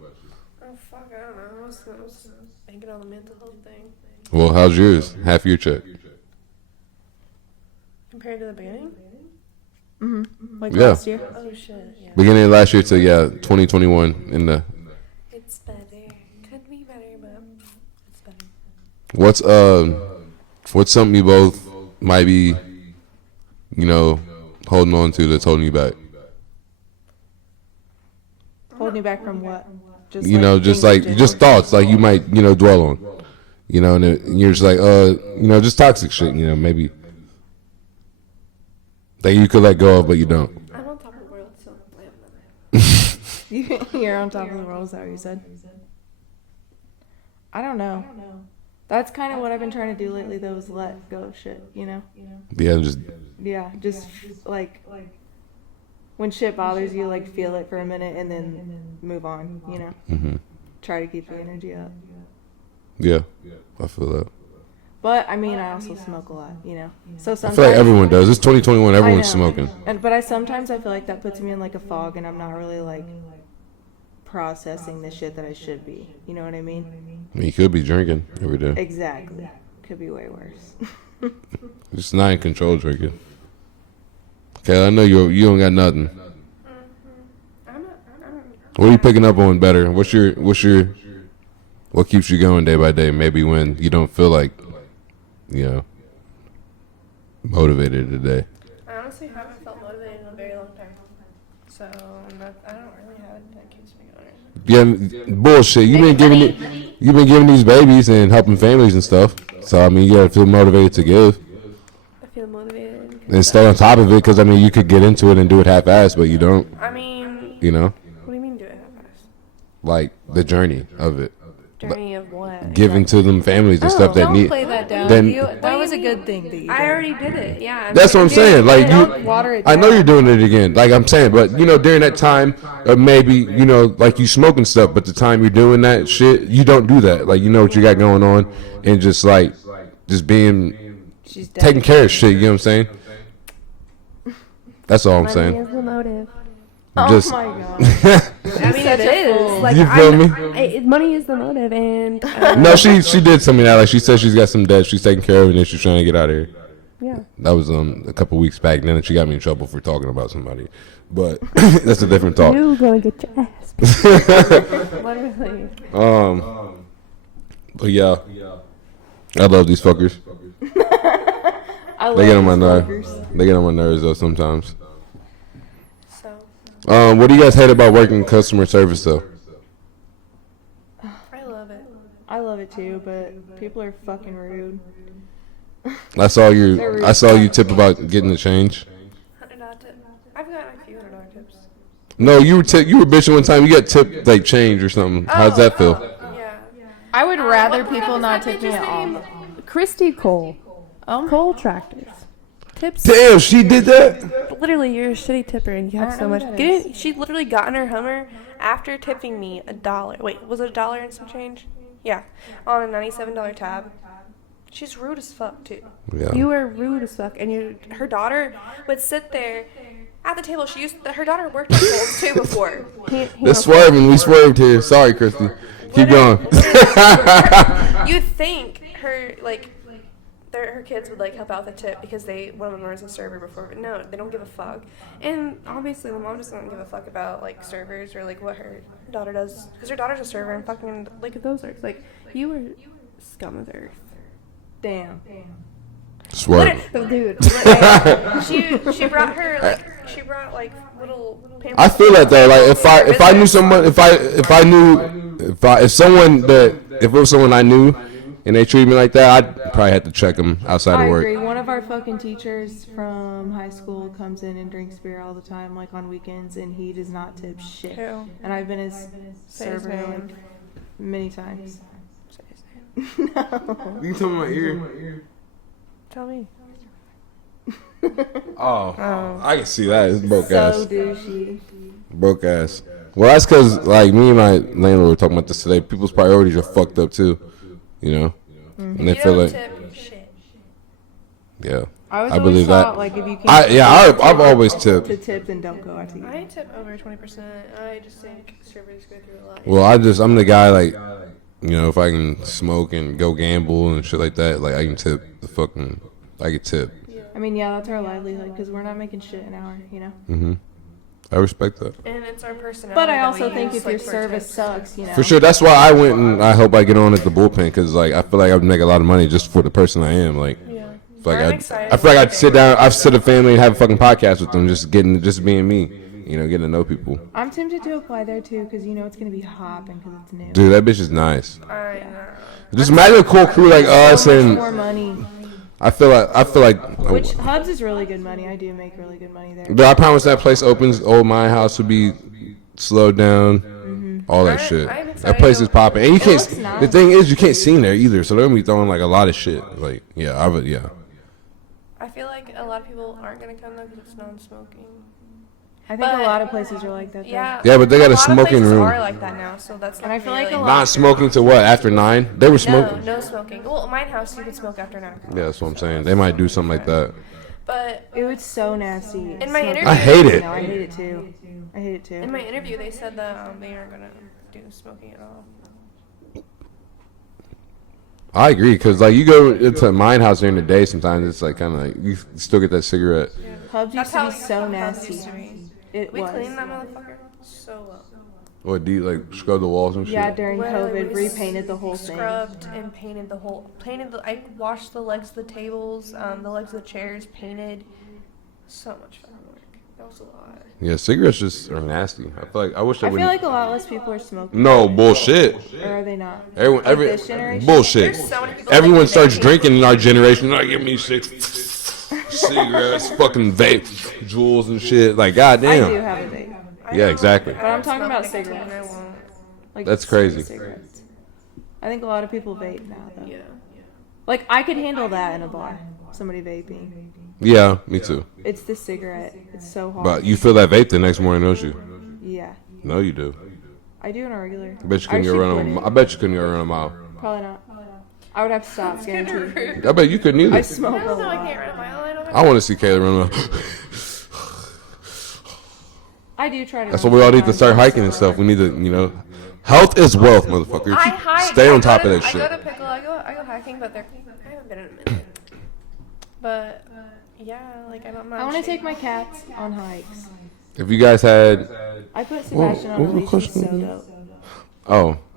Oh fuck, I don't know. I was thinking on the mental health thing. Well, how's yours? Half your check. Compared to the beginning? Like Yeah. last year. Oh shit, yeah. Beginning of last year to 2021 in the. It's better. Could be better, but it's better. What's something you both might be, holding on to that's holding you back? Holding you back from what? Just just thoughts like you might dwell on, and you're just like just toxic shit, maybe that you could let go of but you don't. I'm on top of the world, so I have nothing. You're on top of the world. Is that what you said? I don't know. That's kind of what I've been trying to do lately, though, is let go of shit. Yeah, Just like when shit bothers you, like feel it for a minute and then move on. Mm-hmm. Try to keep the energy up. Yeah, I feel that. But I mean, I also smoke a lot. So I sometimes feel like everyone does. It's 2021. Everyone's I know. smoking. But sometimes I feel like that puts me in like a fog, and I'm not really like processing the shit that I should be. You know what I mean? I mean, you could be drinking every day. Exactly. Could be way worse. Just not in control drinking. Okay, I know you don't got nothing. What are you picking up on better? What keeps you going day by day? Maybe when you don't feel like, motivated today. I honestly haven't felt motivated in a very long time. So, I don't really have anything that keeps me going. Yeah, bullshit. You've been giving these babies and helping families and stuff. So I mean, you gotta feel motivated to give. I feel motivated and stay on top of it. Because I mean, you could get into it and do it half-assed, but you don't. I mean, You know, what do you mean do it half-assed? like the journey of it, Journey of what? giving to them families and stuff that Don't need. play that down. Then- That was a good thing that you I did. already did it. Yeah. That's what I'm saying. Like Don't you, water it I know down. you're doing it again. Like I'm saying, but you know, during that time, or maybe you know, like you smoking stuff, but the time you're doing that shit, you don't do that. Like you know what you got going on, and just being She's dead. taking care of shit. You know what I'm saying? That's all I'm Money saying. is the motive. Oh Just- my god. I mean, it such a is. fool. Like, You feel me? Money is the motive, and No, she did tell me that. Like she said, she's got some debt she's taking care of, and then she's trying to get out of here. yeah. That was a couple weeks back. Then she got me in trouble for talking about somebody, but that's a different talk. You gonna get your ass beat. Literally. But yeah, I love these fuckers. I love They get on my these nerves. fuckers. They get on my nerves though sometimes. so What do you guys hate about working customer service though? I love it. I love it too, but people are fucking rude. I saw you tip about getting the change. $100 tip. I've gotten a few $100 tips. No, you were bitching one time. You got tipped like change or something. How's that feel? Yeah. I would rather what the people fuck is not that tip me bitch's at all. name? Christy Cole. Oh, Cole Tractors. Tips. Damn, she did that. Literally, you're a shitty tipper and you I have don't so know much. who that Didn't she literally got in her Hummer after tipping me $1? Wait, was it $1 and some change? Yeah, on a $97 tab. She's rude as fuck too. Yeah. You were rude as fuck, and Her daughter would sit there at the table. Her daughter worked at Kohl's too before. That's swerving. We swerved here. Sorry, Christy. Keep going. You think her kids would like help out with the tip because one of them was a server before, but no, they don't give a fuck. And obviously, the mom doesn't give a fuck about like servers or like what her daughter does because her daughter's a server and fucking Look at those arcs. Like, you were scum of the earth. damn. Swerving. Dude. she brought like little. Pamphlets. I feel that though. Like if I knew someone, if it was someone I knew, and they treated me like that, I'd probably have to check them outside I of work. agree. One of our fucking teachers from high school comes in and drinks beer all the time, like on weekends, and he does not tip shit. Who? And I've been his Say his server name. like many times. You can tell me my ear. Tell me. Oh, I can see that. It's broke So ass. douchey. Broke ass. Well, that's because like me and my landlord were talking about this today. People's priorities are fucked up too. You know, and they You feel don't like tip shit. yeah. I was I always believe thought, that. like, if you can't I've always tipped. to tip, then don't go out to eat. I tip over 20%. I just think servers go through a lot. Well, I'm the guy like, you know, if I can smoke and go gamble and shit like that, like I can tip I can tip. I mean, yeah, that's our livelihood because we're not making shit an hour, you know. Mm-hmm. I respect that. And it's our personality. But I that also we think use, if your like, for service tips. sucks, you know. For sure. That's why I went and I hope I get on at the bullpen because like I feel like I would make a lot of money just for the person I am. Like, Yeah. like I'm I excited. feel like I'd sit down, I'd sit a family and have a fucking podcast with them, just being me, you know, getting to know people. I'm tempted to apply there too because you know it's gonna be hopping because it's new. Dude, that bitch is nice. I know. Just imagine a cool crew like us So much and more money. I feel like Which Hubs is really good money. I do make really good money there. But I promise that place opens. My house will be slowed down. All that shit. I'm That excited place to- is popping, and you can't. looks nice. The thing is, you can't see in there either. So they're gonna be throwing like a lot of shit. Like, yeah, I would, yeah. I feel like a lot of people aren't gonna come though because it's non-smoking. I think But- a lot of places are like that. Though. Yeah. Yeah, but they got a lot of smoking places room. are like that now, so that's. And I feel like really- a lot- Not smoking to what after 9? They were smoking. No smoking. Well, at my house you can smoke after 9 o'clock. Yeah, that's what I'm saying. They might do something like that. But It was so nasty. In my Smoking. interview- I hate it. No, I hate it too. I hate it too. in my interview they said that they aren't gonna do smoking at all. I agree because like you go into mine house during the day, sometimes it's like kind of like you still get that cigarette. Hubs used to be so Hubs nasty. used to be. It We was. cleaned that motherfucker so well. Or do you like scrub the walls and shit? Yeah, during Literally, COVID, we repainted the whole thing. Scrubbed and painted the whole. I washed the legs of the tables, the legs of the chairs, painted. So much fucking work. That was a lot. Yeah, cigarettes just are nasty. I feel like I wish I I wouldn't. feel like a lot less people are smoking. No bullshit. Or are they not? Every this generation? bullshit. There's so many people Everyone like starts vaping. drinking in our generation. Like, give me 6. cigarettes, fucking vape, jewels and shit. Like, I do goddamn. have a vape. Yeah, exactly. But I'm talking about cigarettes. Like, That's crazy. cigarettes. I think a lot of people vape now, though. Yeah. Like, I could handle that in a bar. Somebody vaping. Yeah, me too. It's the cigarette. It's so hard. But you feel that vape the next morning, don't you? Yeah. No, you do. I do on a regular. I bet you couldn't go run I bet you couldn't go run a mile. Probably not. I would have to stop, guaranteed. I bet you couldn't either. I smoke a No, I lot. can't run a mile. I don't have I want to see Kayla run a mile. I do try to. That's why we all need to start hiking and stuff. We need to, health is wealth, motherfucker. I hike. Stay on I top go of to- that shit. I go to Pickle. I go hiking, but I haven't been in a minute. But yeah, like I'm not. I want to take my cats on hikes. If you guys had, I put Sebastian on a what was the leash. He's question so again? dope.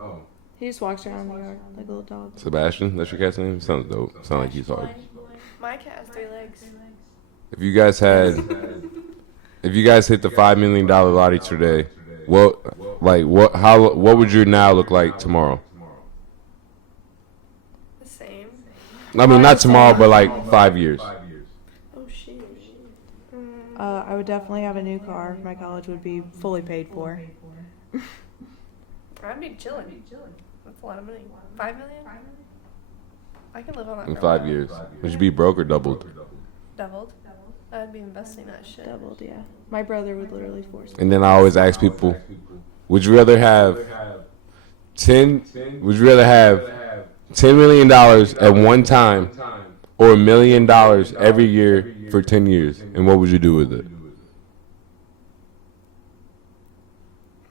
oh, He just walks around the yard like a little dog. Sebastian, that's your cat's name? Sounds dope. Sound like he's hard. My cat has 3 legs. If you guys hit the $5 million lottery today, what would your now look like tomorrow? The same. I mean, not tomorrow, but like 5 years. Oh shit. I would definitely have a new car. My college would be fully paid for. I'd be chilling. That's a lot of money. 5 million? I can live on that. In for a 5 while. years, would you be broke or doubled? Doubled. I'd be investing that shit. Doubled, yeah. My brother would literally force me. And then I always ask people, would you rather have $10 million at one time or $1 million every year for 10 years? And what would you do with it?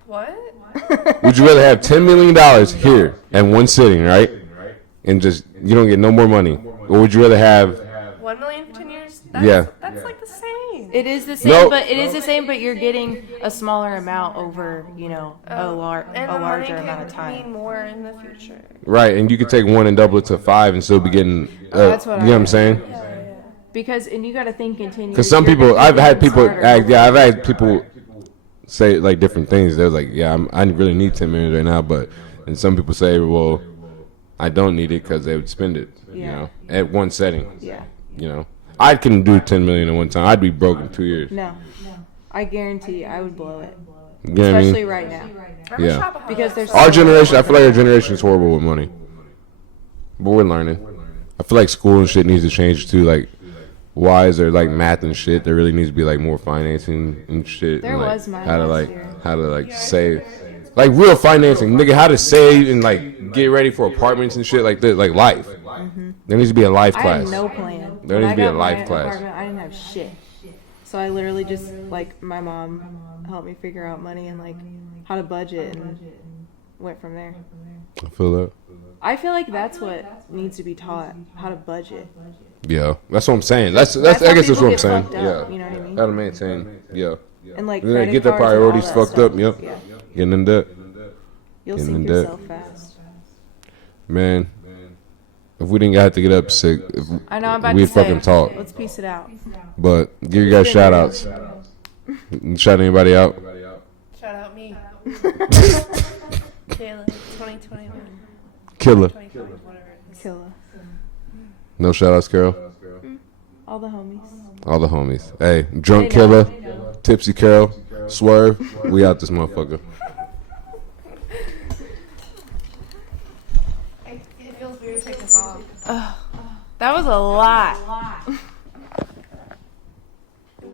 What? Would you rather have $10 million here in one sitting, right? And just, you don't get no more money. Or would you rather have, 1 million for 10 years? Yeah. That's like the same. It is the same, No. but it is the same, but you're getting a smaller amount over, a larger amount of Mean time. more in the future. right, and you could take one and double it to 5 and still be getting, That's what you know what I'm I- saying? And you got to think continuously. Because some people, I've had people say like different things. They're like, yeah, I really need 10 million right now, and some people say, well, I don't need it because they would spend it, Yeah. at one setting. Yeah. I couldn't do 10 million at one time. I'd be broke in 2 years. No. I guarantee I would blow it. You know what I Especially mean? right now. I'm Yeah. a shopaholic, Because there's so- Our generation, I feel like our generation is horrible with money, but we're learning. I feel like school and shit needs to change too. Like, why is there like math and shit? There really needs to be like more financing and shit. There and, like, was mine how to last like year. how to like save, like real financing, nigga. How to save and like get ready for apartments and shit like that. Like life. There needs to be a life I class. had no plan. There When needs to I be a got my life class. apartment, I didn't have shit. So I literally just, like, my mom helped me figure out money and, like, how to budget and went from there. I feel that. I feel like that's what needs to be taught, how to budget. Yeah, that's what I'm saying. That's how I guess that's people what I'm get saying. fucked up, Yeah, you know what I mean? how to maintain. Yeah, And, like, and then credit get their cards and all priorities that fucked stuff. up. Yep, Yeah. getting in debt. You'll Getting sink in debt. yourself fast. Man, if we didn't have to get up sick, I know I'm about we'd to say, fucking talk. let's piece it out. But give you guys shout outs. Shout anybody out? Shout out me. Kayla, 2021. Killa. 2020, whatever it is. Killa. No shout outs, Karol. All the homies. All the homies. Hey, drunk They know, Killa, they know. tipsy Karol, Swerve. We out this motherfucker. It feels weird to take this off. That was a lot.